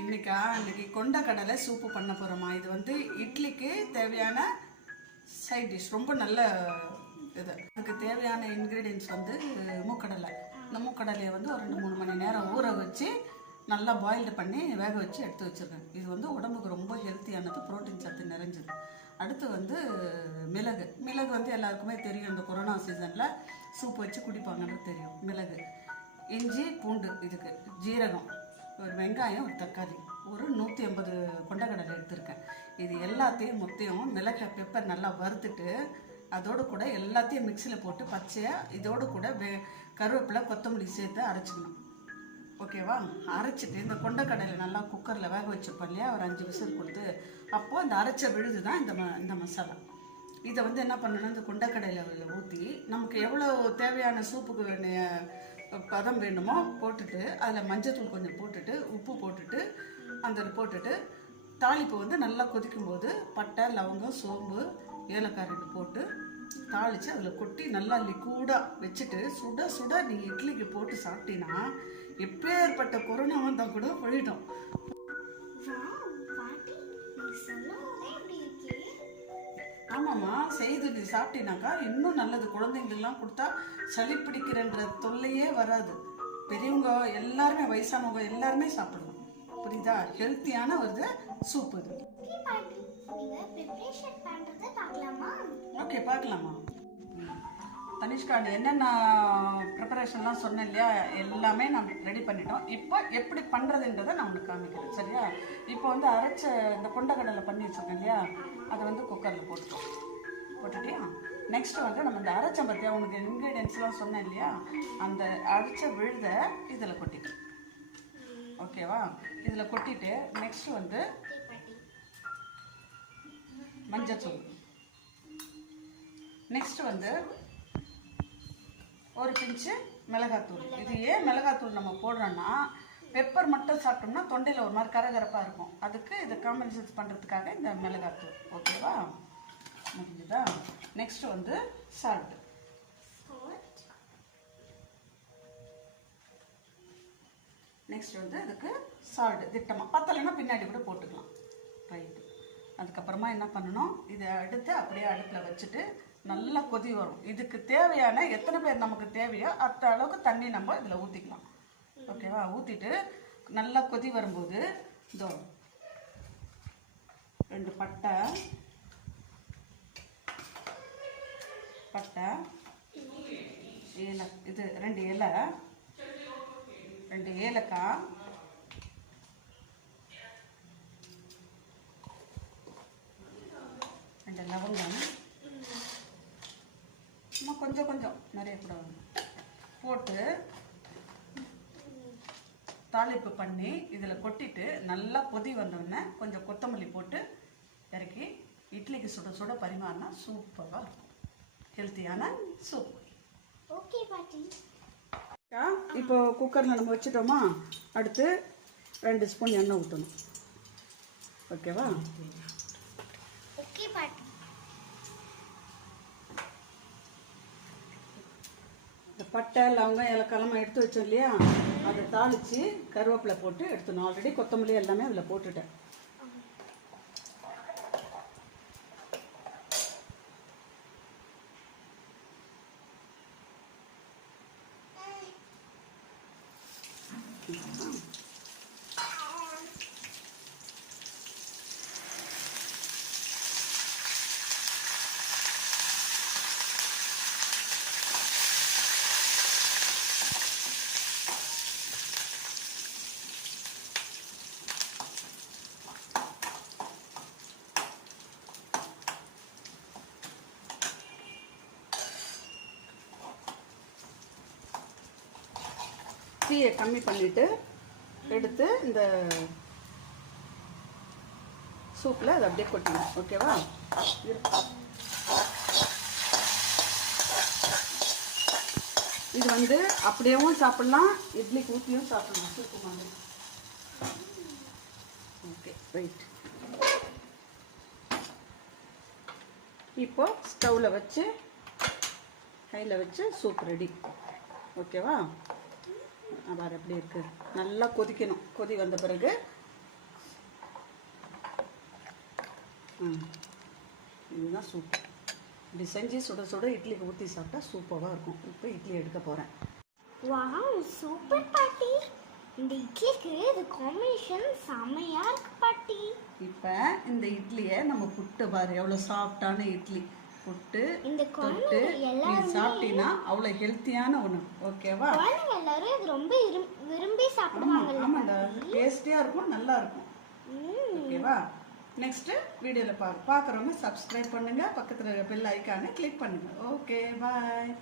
இன்னைக்கு கொண்டக்கடலை சூப்பு பண்ண போகிறோமா. இது வந்து இட்லிக்கு தேவையான சைட் டிஷ். ரொம்ப நல்ல இது. அதுக்கு தேவையான இன்க்ரீடியன்ஸ் வந்து மூக்கடலை. இந்த மூக்கடலையை வந்து ஒரு 2-3 மணி நேரம் ஊற வச்சு நல்லா பாயில்டு பண்ணி வேக வச்சு எடுத்து வச்சுருக்கேன். இது வந்து உடம்புக்கு ரொம்ப ஹெல்த்தியானது, ப்ரோட்டீன் சத்து நிறைஞ்சது. அடுத்து வந்து மிளகு வந்து எல்லாருக்குமே தெரியும். இந்த கொரோனா சீசனில் சூப் வச்சு குடிப்பாங்கன்னு தெரியும். மிளகு, இஞ்சி, பூண்டு, இதுக்கு ஜீரகம், ஒரு வெங்காயம், ஒரு தக்காளி, ஒரு 150 கொண்டக்கடலை எடுத்திருக்கேன். இது எல்லாத்தையும் மொத்தையும் மிளகாய் பெப்பர் நல்லா வறுத்துட்டு அதோடு கூட எல்லாத்தையும் மிக்சியில் போட்டு பச்சையாக இதோடு கூட கருவேப்பிலை, கொத்தமல்லி சேர்த்து அரைச்சிக்கணும். ஓகேவா? அரைச்சிட்டு இந்த கொண்டக்கடலை நல்லா குக்கரில் வேக வச்சுருப்போம் இல்லையா, ஒரு 5 விசில் கொடுத்து, அப்போது அந்த அரைச்ச விழுது தான் இந்த மசாலா. இதை வந்து என்ன பண்ணணும், இந்த கொண்டக்கடலையில் ஊற்றி நமக்கு எவ்வளோ தேவையான சூப்புக்கு பதம் வேணுமோ போட்டுட்டு அதில் மஞ்சத்தூள் கொஞ்சம் போட்டுட்டு உப்பு போட்டுட்டு போட்டுட்டு தாளிப்பு வந்து நல்லா கொதிக்கும்போது பட்டை, லவங்கம், சோம்பு, ஏலக்காய் 2 போட்டு தாளித்து அதில் கொட்டி நல்லா லிக்விடாக வச்சுட்டு சுட சுட நீங்கள் இட்லிக்கு போட்டு சாப்பிட்டீங்கன்னா எப்பேற்பட்ட கொரோனா வந்தால் கூட போயிடும். ஆமாம்மா, செய்து நீ சாப்பிட்டீனாக்கா இன்னும் நல்லது. குழந்தைங்களுக்கெல்லாம் கொடுத்தா சளி பிடிக்கிறன்ற தொல்லையே வராது. பெரியவங்க எல்லாருமே, வயசானவங்க எல்லாருமே சாப்பிடலாம். புரியுதா? ஹெல்த்தியான ஒரு சூப் இது. ஓகே, பார்க்கலாமா? தனிஷ்கா, என்னென்ன ப்ரிப்பரேஷன்லாம் சொன்னேன் இல்லையா, எல்லாமே நம்ம ரெடி பண்ணிட்டோம். இப்போ எப்படி பண்ணுறதுன்றதை நான் உங்களுக்கு காமிக்கிறேன், சரியா? இப்போ வந்து அரைச்ச இந்த கொண்டக்கடலை பண்ணி வச்சுருக்கேன் இல்லையா, அதை வந்து குக்கரில் போட்டுட்டியா? நெக்ஸ்ட்டு வந்து நம்ம இந்த அரைச்ச பற்றியா உனக்கு இன்க்ரீடியன்ஸ்லாம் சொன்னேன் இல்லையா, அந்த அரைச்ச விழுத இதில் கொட்டிக்கலாம். ஓகேவா? இதில் கொட்டிட்டு நெக்ஸ்ட்டு வந்து மஞ்சத்தூள், நெக்ஸ்ட்டு வந்து ஒரு பிஞ்சு மிளகாத்தூள். இது ஏன் மிளகாத்தூள் நம்ம போடுறோன்னா, பெப்பர் மட்டும் சாப்பிட்டோம்னா தொண்டையில் ஒரு மாதிரி கரகரப்பாக இருக்கும். அதுக்கு இதை காம்பன்சேட் பண்ணுறதுக்காக இந்த மிளகாத்தூள். ஓகேவா? முடிஞ்சுதா? நெக்ஸ்ட்டு வந்து சால்ட். நெக்ஸ்ட் வந்து அதுக்கு சால்ட் திட்டமாக, பத்தலைன்னா பின்னாடி கூட போட்டுக்கலாம். ரைட்டு. அதுக்கப்புறமா என்ன பண்ணணும், இதை எடுத்து அப்படியே அடுப்பில் வச்சுட்டு நல்லா கொதி வரும். இதுக்கு தேவையான எத்தனை பேர் நமக்கு தேவையோ அத்த அளவுக்கு தண்ணி நம்ம இதில் ஊற்றிக்கலாம். ஓகேவா? ஊற்றிட்டு நல்லா கொதி வரும்போது இதோ 2 பட்டை, 2 இலை, 2 ஏலக்காய், 2 லவங்கம், கொஞ்சம் கொஞ்சம் நிறைய கூட போட்டு தாளிப்பு பண்ணி இதில் கொட்டிட்டு நல்லா கொதி வந்தோடனே கொஞ்சம் கொத்தமல்லி போட்டு இறக்கி இட்லிக்கு சுட சுட பரிமாறினா சூப்பராக இருக்கும். ஹெல்த்தியான சூப். ஓகே பாட்டி. இப்போ குக்கரில் நம்ம வச்சுட்டோமா, அடுத்து 2 ஸ்பூன் எண்ணெய் ஊற்றணும். ஓகேவா? ஓகே பாட்டி. இந்த பட்டை, லவங்கம், ஏலக்காய் எடுத்து வச்சோம் இல்லையா, அதை தாளித்து கருவேப்பிலை போட்டு எடுத்துணும். ஆல்ரெடி கொத்தமல்லி எல்லாமே அதில் போட்டுட்டேன். தீயை கம்மி பண்ணிவிட்டு எடுத்து இந்த சூப்பில் அதை அப்படியே கொட்டணும். ஓகேவா? இது வந்து அப்படியேவும் சாப்பிட்லாம், இட்லிக்கு ஊற்றியும் சாப்பிட்லாம். சூப்பு மாதிரி. Okay, right. இப்போ ஸ்டவ்வில் வச்சு கையில் வச்சு சூப் ரெடி. ஓகேவா? அதான் எப்படி இருக்கு, நல்லா கொதிக்கணும். கொதி வந்த பிறகு இதுதான் சூப். இப்படி செஞ்சு சுட சுட இட்லிக்கு ஊற்றி சாப்பிட்டா சூப்பராக இருக்கும். இப்போ இட்லி எடுக்க போகிறேன். வாவ், சூப்பர் பாட்டி. இந்த இட்லிக்கு இது காம்பினேஷன் செமையா இருக்கு பாட்டி. இப்போ இந்த இட்லியை நம்ம புட்டு பாரு, எவ்வளோ சாஃப்டான இட்லி. புட்டு இந்த தொட்டு நீ சாப்பிட்டீங்கன்னா அவ்வளோ ஹெல்த்தியான ஒன்று. ஓகேவா? குழந்தைங்க எல்லாரும் இது ரொம்ப விரும்பி சாப்பிடுவாங்க. ஆமாண்டா, டேஸ்டியாக இருக்கும், நல்லா இருக்கும். ஓகேவா? நெக்ஸ்ட் வீடியோவில் பார்க்குறவங்க சப்ஸ்கிரைப் பண்ணுங்க, பக்கத்தில் பெல் ஐக்கானை கிளிக் பண்ணுங்க. ஓகே, பாய்.